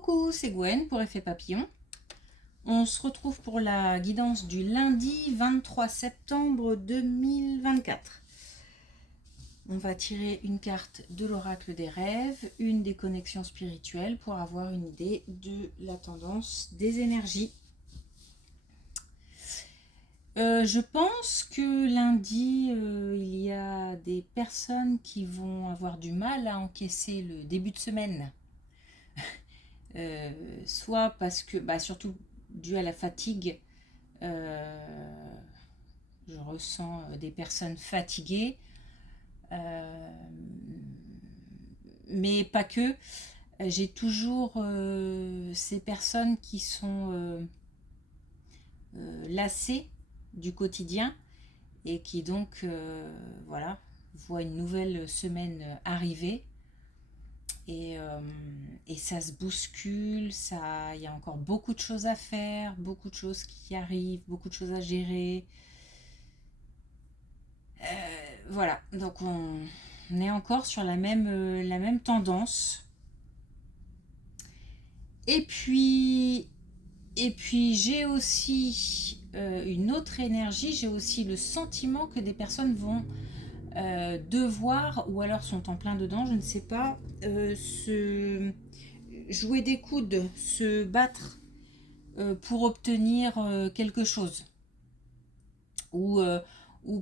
Coucou, c'est Gwen pour Effet Papillon. On se retrouve pour la guidance du lundi 23 septembre 2024. On va tirer une carte de l'oracle des rêves, une des connexions spirituelles pour avoir une idée de la tendance des énergies. Je pense que lundi, il y a des personnes qui vont avoir du mal à encaisser le début de semaine. Soit parce que, surtout dû à la fatigue, je ressens des personnes fatiguées, mais pas que. J'ai toujours ces personnes qui sont lassées du quotidien et qui donc, voilà, voient une nouvelle semaine arriver. Et ça se bouscule, il y a encore beaucoup de choses à faire, beaucoup de choses qui arrivent, beaucoup de choses à gérer. Voilà, donc on est encore sur la même tendance. Et puis j'ai aussi une autre énergie, j'ai aussi le sentiment que des personnes vont devoir, ou alors sont en plein dedans, je ne sais pas, se jouer des coudes, se battre pour obtenir quelque chose. Ou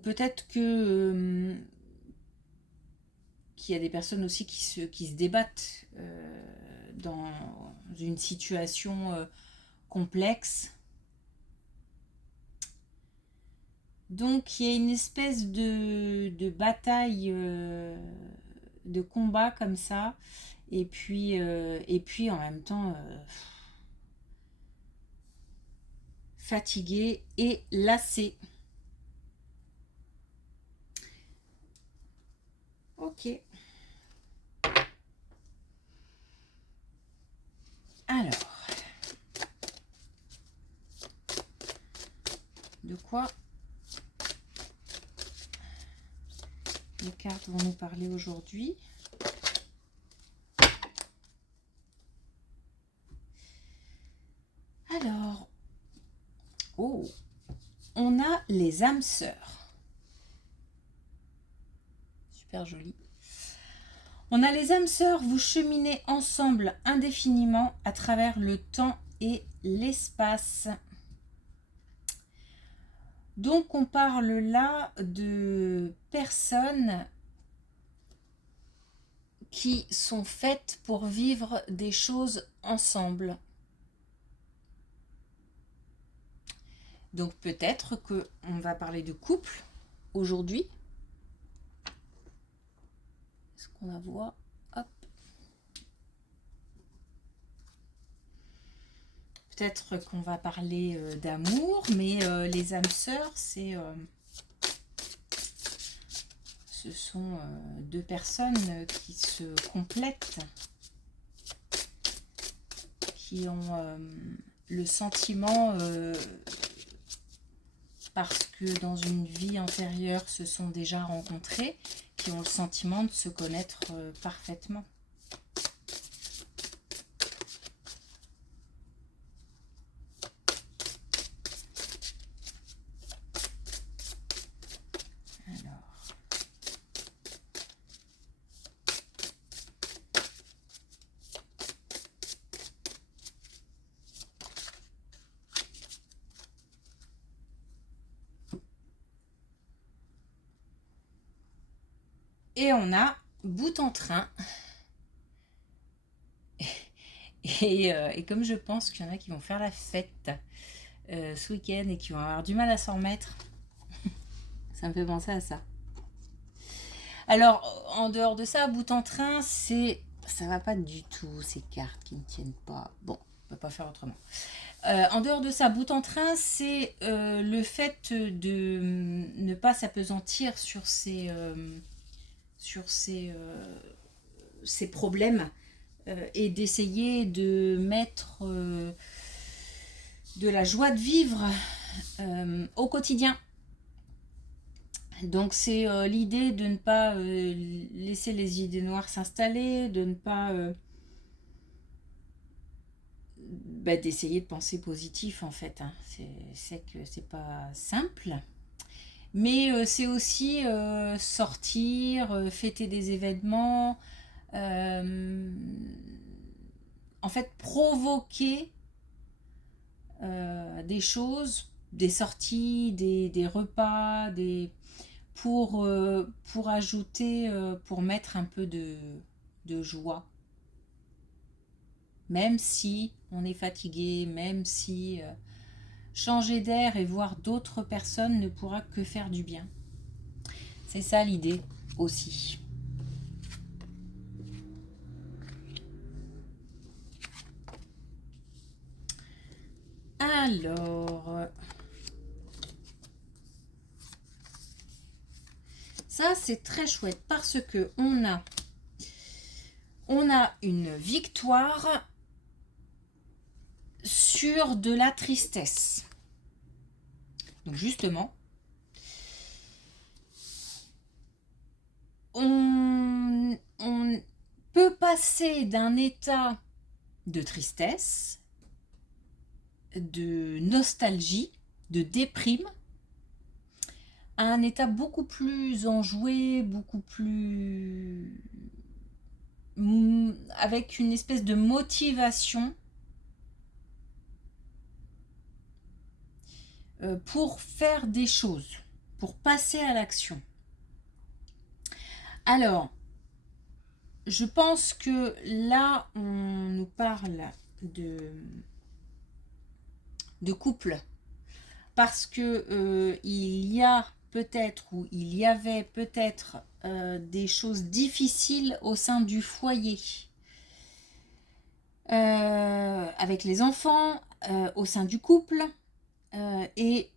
peut-être que qu'il y a des personnes aussi qui se débattent dans une situation complexe. Donc il y a une espèce de bataille, de combat comme ça, et puis en même temps fatigué et lassé. Ok. Alors, de quoi les cartes vont nous parler aujourd'hui? Alors, oh, on a les âmes sœurs. Super joli. On a les âmes sœurs, vous cheminez ensemble indéfiniment à travers le temps et l'espace. Donc on parle là de personnes qui sont faites pour vivre des choses ensemble. Donc peut-être qu'on va parler de couple aujourd'hui. Est-ce qu'on la voit? Hop. Peut-être qu'on va parler d'amour, mais les âmes sœurs, ce sont deux personnes qui se complètent, qui ont le sentiment, parce que dans une vie antérieure se sont déjà rencontrés, qui ont le sentiment de se connaître parfaitement. Et on a bout en train. Et comme je pense qu'il y en a qui vont faire la fête ce week-end et qui vont avoir du mal à s'en remettre, ça me fait penser à ça. Alors, en dehors de ça, bout en train, ça va pas du tout, ces cartes qui ne tiennent pas. Bon, on peut pas faire autrement. En dehors de ça, bout en train, c'est le fait de ne pas s'appesantir sur ces problèmes et d'essayer de mettre de la joie de vivre au quotidien. Donc c'est l'idée de ne pas laisser les idées noires s'installer, de ne pas d'essayer de penser positif en fait. Hein. C'est que c'est pas simple. Mais c'est aussi sortir, fêter des événements, en fait provoquer des choses, des sorties, des repas, pour ajouter, pour mettre un peu de joie. Même si on est fatigué, même si changer d'air et voir d'autres personnes ne pourra que faire du bien. C'est ça l'idée aussi. Alors, ça c'est très chouette parce que on a une victoire sur de la tristesse. Donc justement, on peut passer d'un état de tristesse, de nostalgie, de déprime, à un état beaucoup plus enjoué, beaucoup plus avec une espèce de motivation pour faire des choses, pour passer à l'action. Alors, je pense que là, on nous parle de couple parce que il y a peut-être ou il y avait peut-être des choses difficiles au sein du foyer. Avec les enfants, au sein du couple, et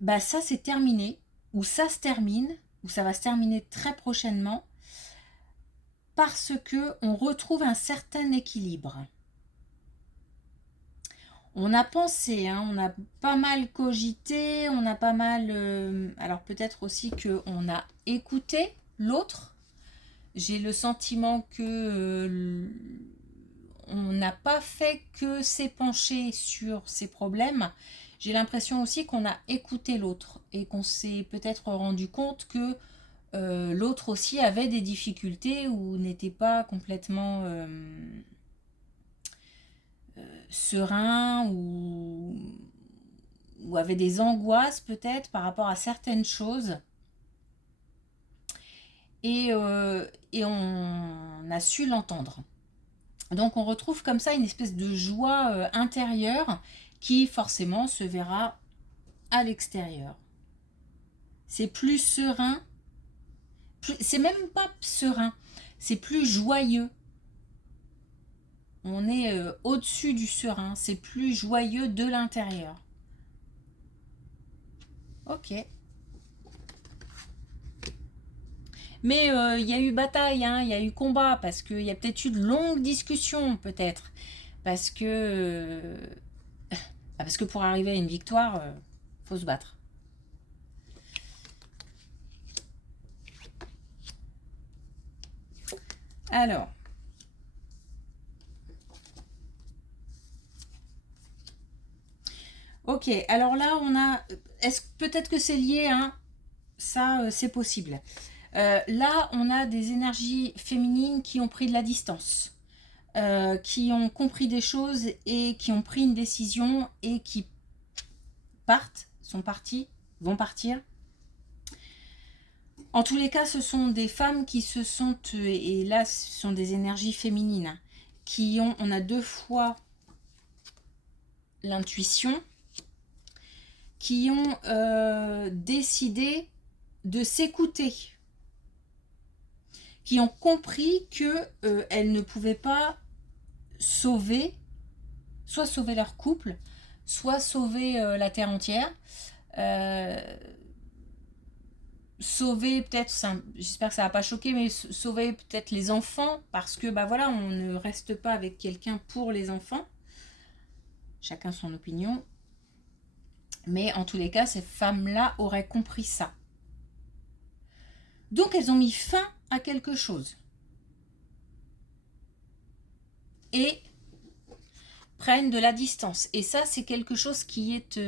bah ça c'est terminé, ou ça se termine, ou ça va se terminer très prochainement, parce que on retrouve un certain équilibre. On a pensé, hein, on a pas mal cogité, on a pas mal... alors peut-être aussi qu'on a écouté l'autre. J'ai le sentiment que on n'a pas fait que s'épancher sur ses problèmes. J'ai l'impression aussi qu'on a écouté l'autre et qu'on s'est peut-être rendu compte que l'autre aussi avait des difficultés ou n'était pas complètement serein ou avait des angoisses peut-être par rapport à certaines choses. Et on a su l'entendre. Donc on retrouve comme ça une espèce de joie intérieure qui forcément se verra à l'extérieur. C'est plus serein, c'est même pas serein, c'est plus joyeux. On est au-dessus du serein, c'est plus joyeux de l'intérieur. Ok. Mais il y a eu bataille, hein, il y a eu combat, parce qu'il y a peut-être eu de longues discussions, peut-être. Parce que pour arriver à une victoire, faut se battre. Alors. Ok, alors là, on a... peut-être que c'est lié, hein, ça, c'est possible. Là, on a des énergies féminines qui ont pris de la distance, qui ont compris des choses et qui ont pris une décision et qui partent, sont partis, vont partir. En tous les cas, ce sont des femmes qui se sont, et là, ce sont des énergies féminines, qui ont, on a deux fois l'intuition, qui ont décidé de s'écouter, qui ont compris qu'elles ne pouvaient pas sauver, soit sauver leur couple, soit sauver la terre entière, sauver peut-être, j'espère que ça va pas choquer, mais sauver peut-être les enfants, parce que bah voilà, on ne reste pas avec quelqu'un pour les enfants, chacun son opinion, mais en tous les cas, ces femmes-là auraient compris ça. Donc elles ont mis fin à quelque chose. et prennent de la distance. Et ça, c'est quelque chose qui est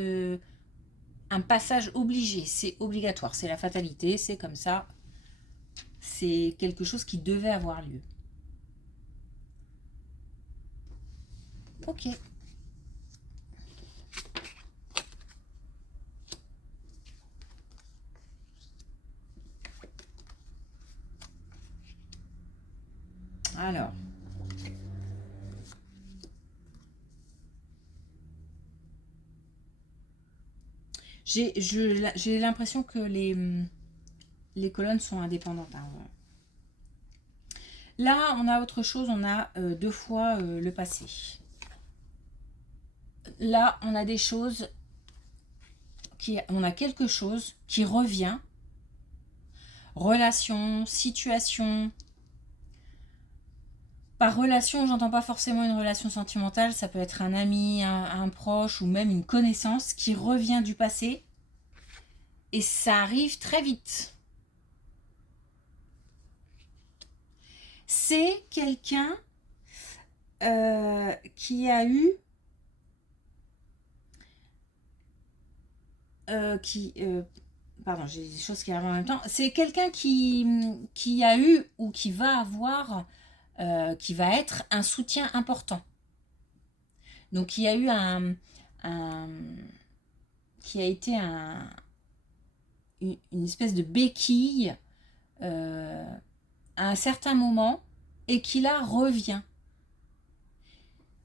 un passage obligé, c'est obligatoire, c'est la fatalité, c'est comme ça, c'est quelque chose qui devait avoir lieu. Ok. Alors. J'ai l'impression que les colonnes sont indépendantes. Hein. Là, on a autre chose, on a 2 fois le passé. Là, on a des choses, on a quelque chose qui revient. Relation, situation. Par relation, j'entends pas forcément une relation sentimentale, ça peut être un ami, un proche ou même une connaissance qui revient du passé. Et ça arrive très vite. C'est quelqu'un qui a eu pardon, j'ai des choses qui arrivent en même temps. C'est quelqu'un qui a eu ou qui va avoir, qui va être un soutien important. Donc, il y a eu qui a été une espèce de béquille à un certain moment et qui là revient.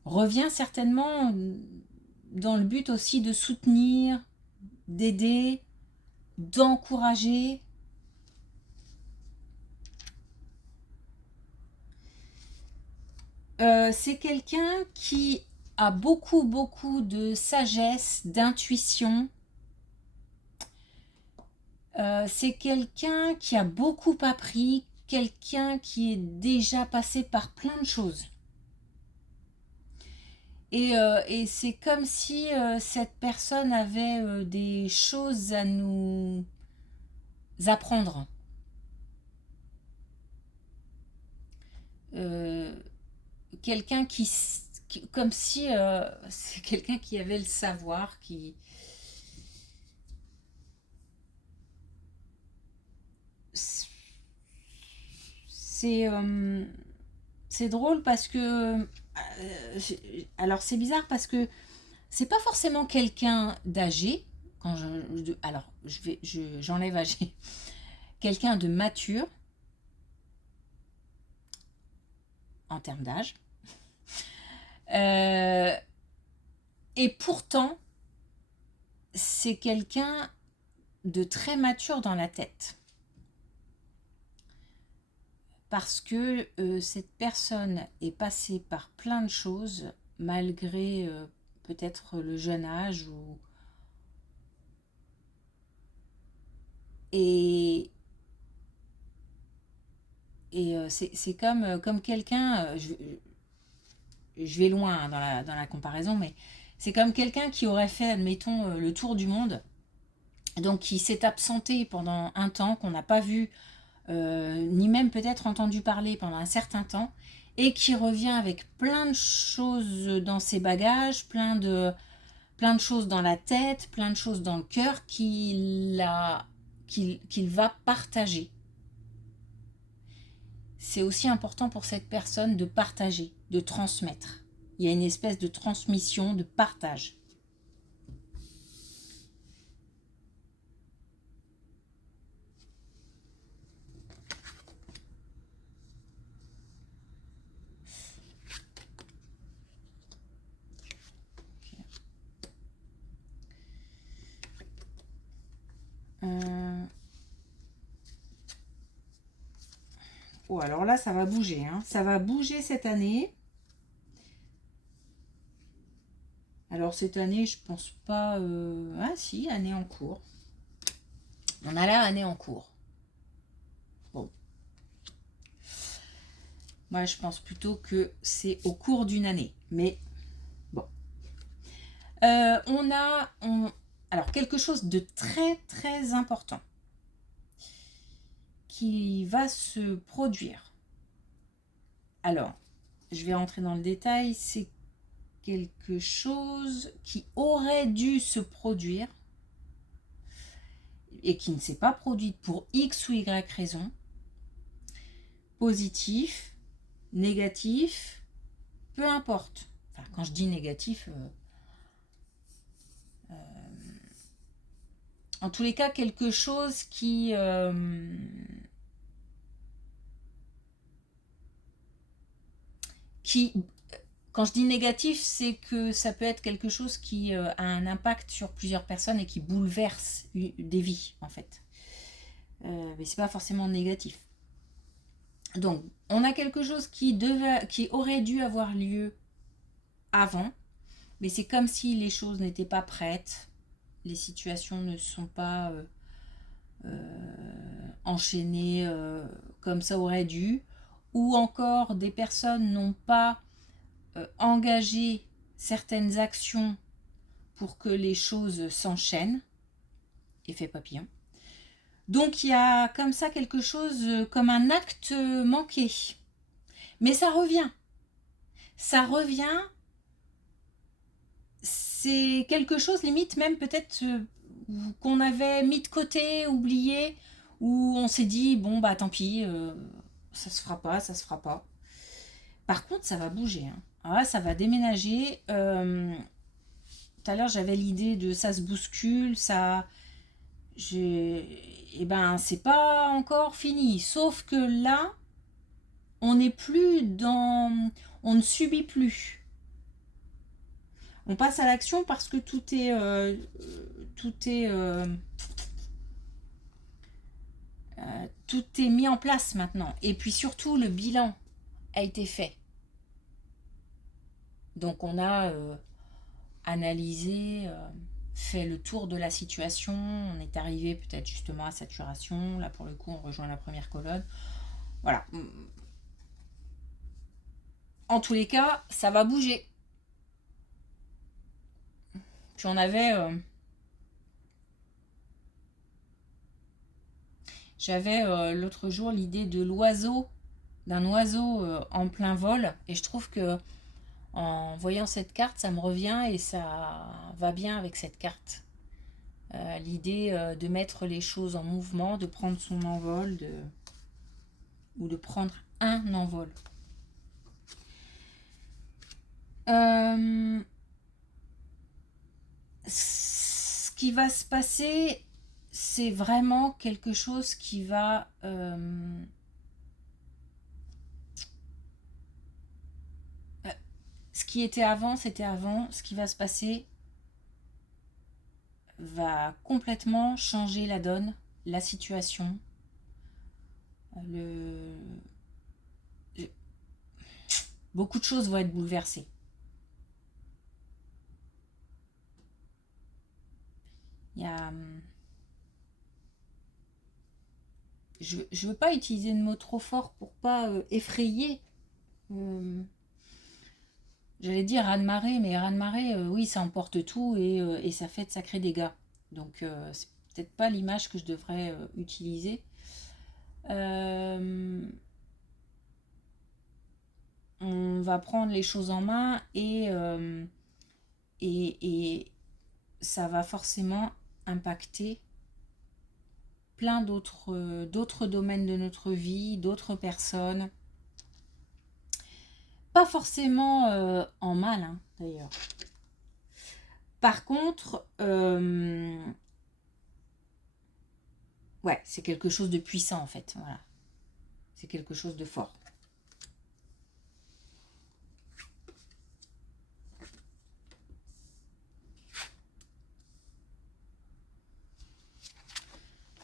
Revient certainement dans le but aussi de soutenir, d'aider, d'encourager. C'est quelqu'un qui a beaucoup de sagesse, d'intuition. C'est quelqu'un qui a beaucoup appris, quelqu'un qui est déjà passé par plein de choses. Et c'est comme si cette personne avait des choses à nous apprendre. Quelqu'un qui comme si c'est quelqu'un qui avait le savoir, qui c'est drôle parce que alors c'est bizarre parce que c'est pas forcément quelqu'un d'âgé quand alors j'enlève âgé, quelqu'un de mature en termes d'âge. Et pourtant, c'est quelqu'un de très mature dans la tête. Parce que cette personne est passée par plein de choses, malgré peut-être le jeune âge. Et c'est comme quelqu'un, je vais loin hein, dans la comparaison, mais c'est comme quelqu'un qui aurait fait, admettons, le tour du monde, donc qui s'est absenté pendant un temps, qu'on n'a pas vu, ni même peut-être entendu parler pendant un certain temps, et qui revient avec plein de choses dans ses bagages, plein de choses dans la tête, plein de choses dans le cœur qu'il va partager. C'est aussi important pour cette personne de partager, de transmettre. Il y a une espèce de transmission, de partage. Oh, alors là, ça va bouger. Hein. Ça va bouger cette année. Alors cette année, je pense pas... Ah si, année en cours. On a là année en cours. Bon. Moi, je pense plutôt que c'est au cours d'une année. Mais bon. Alors, quelque chose de très important qui va se produire. Alors, je vais rentrer dans le détail, c'est quelque chose qui aurait dû se produire et qui ne s'est pas produit pour X ou Y raison, positif, négatif, peu importe. Enfin, quand je dis négatif, en tous les cas, quelque chose qui, quand je dis négatif, c'est que ça peut être quelque chose qui a un impact sur plusieurs personnes et qui bouleverse des vies, en fait. Mais c'est pas forcément négatif. Donc, on a quelque chose qui aurait dû avoir lieu avant, mais c'est comme si les choses n'étaient pas prêtes, les situations ne sont pas enchaînées comme ça aurait dû, ou encore des personnes n'ont pas engagé certaines actions pour que les choses s'enchaînent, effet papillon. Donc il y a comme ça quelque chose comme un acte manqué. Mais ça revient. Ça revient. C'est quelque chose limite même peut-être qu'on avait mis de côté, oublié, où on s'est dit bon bah tant pis, ça se fera pas, ça se fera pas. Par contre ça va bouger. Hein. Alors là, ça va déménager. Tout à l'heure j'avais l'idée de ça se bouscule, ça... Eh ben c'est pas encore fini. Sauf que là, on n'est plus dans... On ne subit plus. On passe à l'action parce que tout est mis en place maintenant. Et puis surtout, le bilan a été fait. Donc on a analysé, fait le tour de la situation. On est arrivé peut-être justement à saturation. Là, pour le coup, on rejoint la première colonne. Voilà. En tous les cas, ça va bouger. Puis on avait... J'avais l'autre jour l'idée de l'oiseau, d'un oiseau en plein vol. Et je trouve que en voyant cette carte, ça me revient et ça va bien avec cette carte. L'idée de mettre les choses en mouvement, de prendre son envol, ou de prendre un envol. Ce qui va se passer, c'est vraiment quelque chose qui va... ce qui était avant, c'était avant. Ce qui va se passer va complètement changer la donne, la situation. Beaucoup de choses vont être bouleversées. Il y a... Je ne veux pas utiliser de mots trop forts pour pas effrayer. J'allais dire raz-de-marée, mais raz-de-marée, oui, ça emporte tout et ça fait de sacrés dégâts. Donc, c'est peut-être pas l'image que je devrais utiliser. On va prendre les choses en main et ça va forcément impacter plein d'autres domaines de notre vie, d'autres personnes. Pas forcément en mal, hein, d'ailleurs. Par contre, ouais, c'est quelque chose de puissant en fait. Voilà. C'est quelque chose de fort.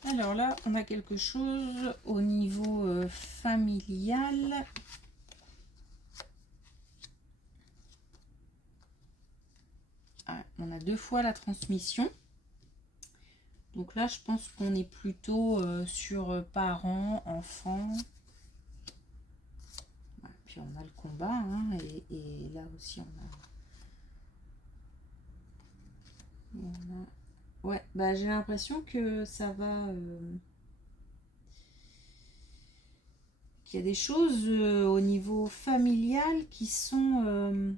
Alors là, on a quelque chose au niveau familial. Ah, on a 2 fois la transmission. Donc là, je pense qu'on est plutôt sur parents, enfants. Puis on a le combat, hein, et là aussi on a... Ouais, bah j'ai l'impression que ça va... qu'il qu'il y a des choses au niveau familial qui sont...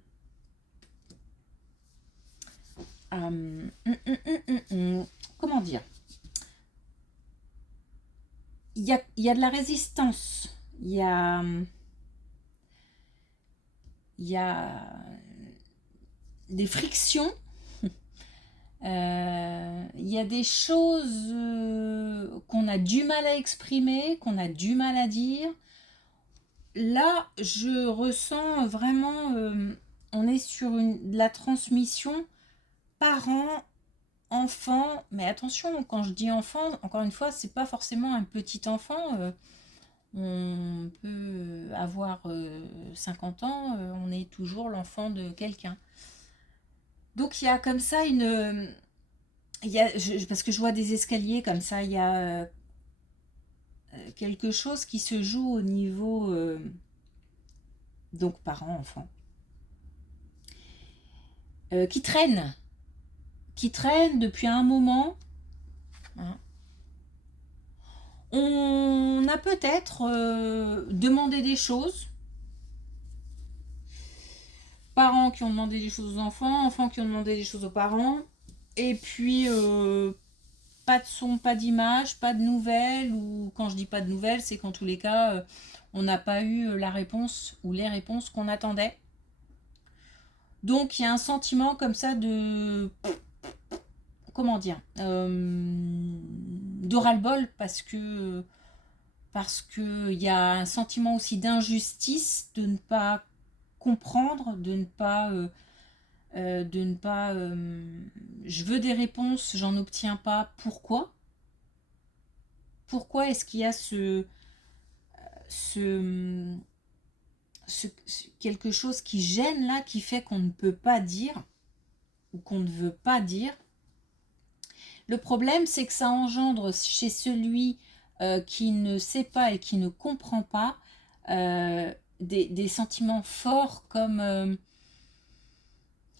comment dire? Il y a de la résistance. Il y a des frictions. Il y a des choses qu'on a du mal à exprimer, qu'on a du mal à dire. Là, je ressens vraiment, on est sur de la transmission parents, enfants. Mais attention, quand je dis enfant, encore une fois, c'est pas forcément un petit enfant. On peut avoir 50 ans, on est toujours l'enfant de quelqu'un. Donc il y a comme ça une... parce que je vois des escaliers comme ça, il y a quelque chose qui se joue au niveau... donc parents-enfants. Qui traîne depuis un moment. Hein. On a peut-être demandé des choses. Parents qui ont demandé des choses aux enfants, enfants qui ont demandé des choses aux parents. Et puis, pas de son, pas d'image, pas de nouvelles. Ou quand je dis pas de nouvelles, c'est qu'en tous les cas, on n'a pas eu la réponse ou les réponses qu'on attendait. Donc, il y a un sentiment comme ça de... Comment dire, de ras-le-bol parce que il y a un sentiment aussi d'injustice, de ne pas comprendre, de ne pas je veux des réponses, j'en obtiens pas. Pourquoi est-ce qu'il y a ce quelque chose qui gêne là, qui fait qu'on ne peut pas dire ou qu'on ne veut pas dire? Le problème, c'est que ça engendre chez celui qui ne sait pas et qui ne comprend pas des sentiments forts comme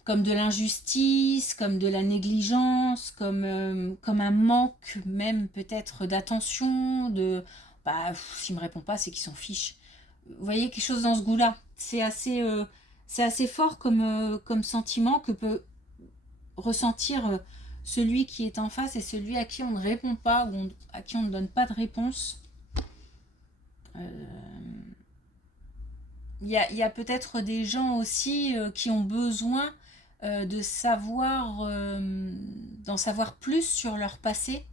de l'injustice, comme de la négligence, comme un manque même peut-être d'attention, s'il ne me répond pas, c'est qu'il s'en fiche. Vous voyez, quelque chose dans ce goût-là. C'est assez fort comme sentiment que peut ressentir celui qui est en face et celui à qui on ne répond pas ou à qui on ne donne pas de réponse. Il y a peut-être des gens aussi qui ont besoin de savoir, d'en savoir plus sur leur passé,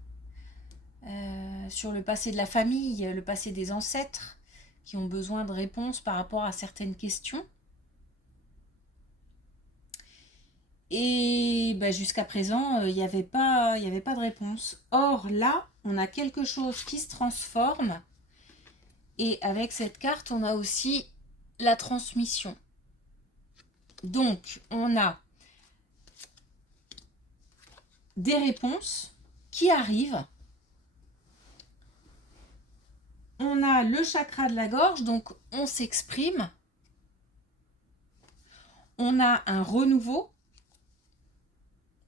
sur le passé de la famille, le passé des ancêtres, qui ont besoin de réponses par rapport à certaines questions. Et jusqu'à présent, il n'y avait pas de réponse. Or là, on a quelque chose qui se transforme. Et avec cette carte, on a aussi la transmission. Donc, on a des réponses qui arrivent. On a le chakra de la gorge, donc on s'exprime. On a un renouveau.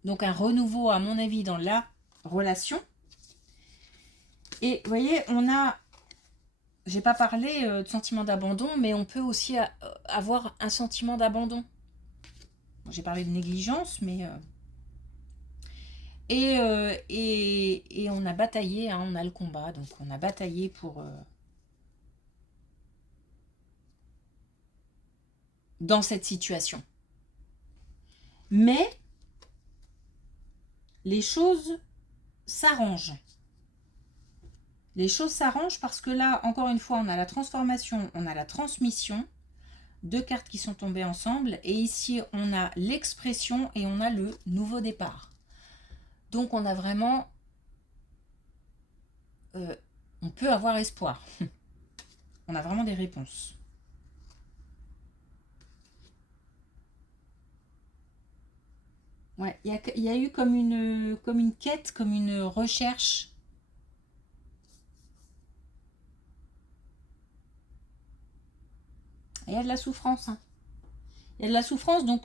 Donc un renouveau, à mon avis, dans la relation. Et vous voyez, on a... J'ai pas parlé de sentiment d'abandon, mais on peut aussi avoir un sentiment d'abandon. J'ai parlé de négligence, mais... Et on a bataillé, hein, on a le combat, donc on a bataillé pour... dans cette situation. Mais les choses s'arrangent. Les choses s'arrangent parce que là, encore une fois, on a la transformation, on a la transmission. Deux cartes qui sont tombées ensemble. Et ici, on a l'expression et on a le nouveau départ. Donc, on a vraiment... on peut avoir espoir. On a vraiment des réponses. Ouais, il y a eu comme une quête, comme une recherche. Il y a de la souffrance. Hein. Il y a de la souffrance, donc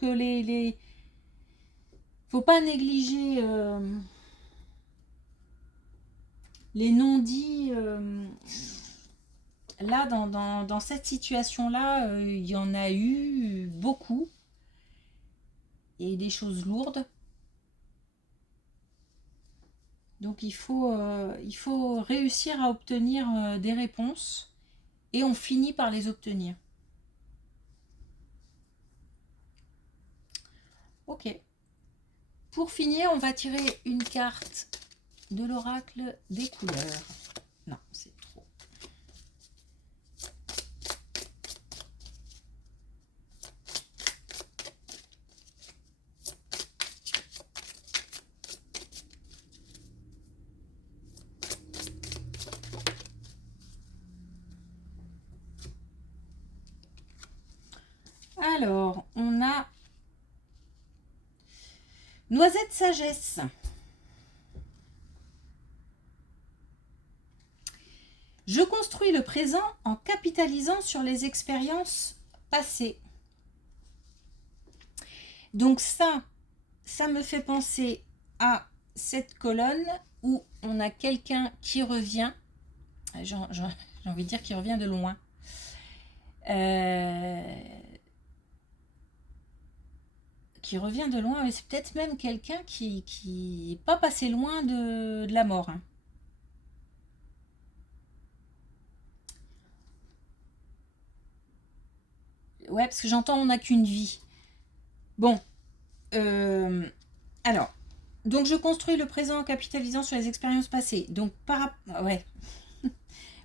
faut pas négliger les non-dits, Là, dans cette situation-là, il y en a eu beaucoup. Et des choses lourdes. Donc il faut réussir à obtenir des réponses. Et on finit par les obtenir. Ok. Pour finir, on va tirer une carte de l'oracle des couleurs. Non, c'est trop. Alors, on a Noisette Sagesse. Je construis le présent en capitalisant sur les expériences passées. Donc ça me fait penser à cette colonne où on a quelqu'un qui revient. J'ai envie de dire qui revient de loin. Qui revient de loin, mais c'est peut-être même quelqu'un qui n'est pas passé loin de la mort. Hein. Ouais, parce que j'entends on n'a qu'une vie. Bon. Alors, donc je construis le présent en capitalisant sur les expériences passées. Donc, ouais.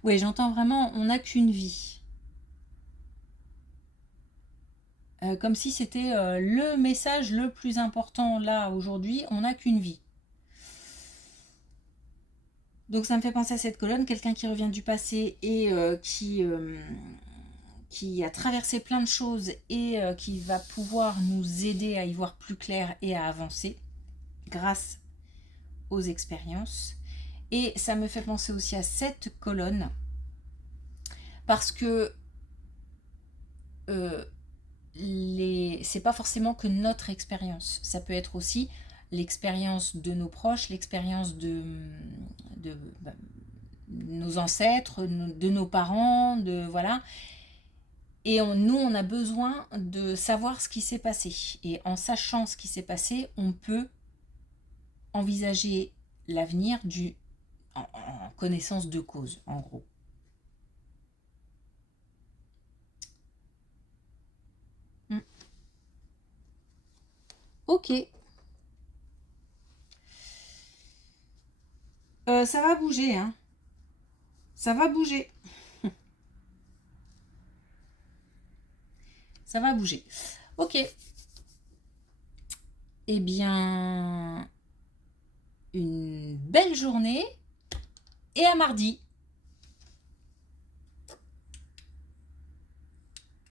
Ouais, j'entends vraiment on n'a qu'une vie. Comme si c'était le message le plus important là aujourd'hui, on n'a qu'une vie. Donc ça me fait penser à cette colonne, quelqu'un qui revient du passé et qui a traversé plein de choses et qui va pouvoir nous aider à y voir plus clair et à avancer grâce aux expériences. Et ça me fait penser aussi à cette colonne parce que c'est pas forcément que notre expérience, ça peut être aussi l'expérience de nos proches, l'expérience de nos ancêtres, de nos parents, voilà. Et nous, on a besoin de savoir ce qui s'est passé. Et en sachant ce qui s'est passé, on peut envisager l'avenir en connaissance de cause, en gros. Ok. Ça va bouger, hein. Ça va bouger. Ça va bouger. Ok. Eh bien, une belle journée et à mardi.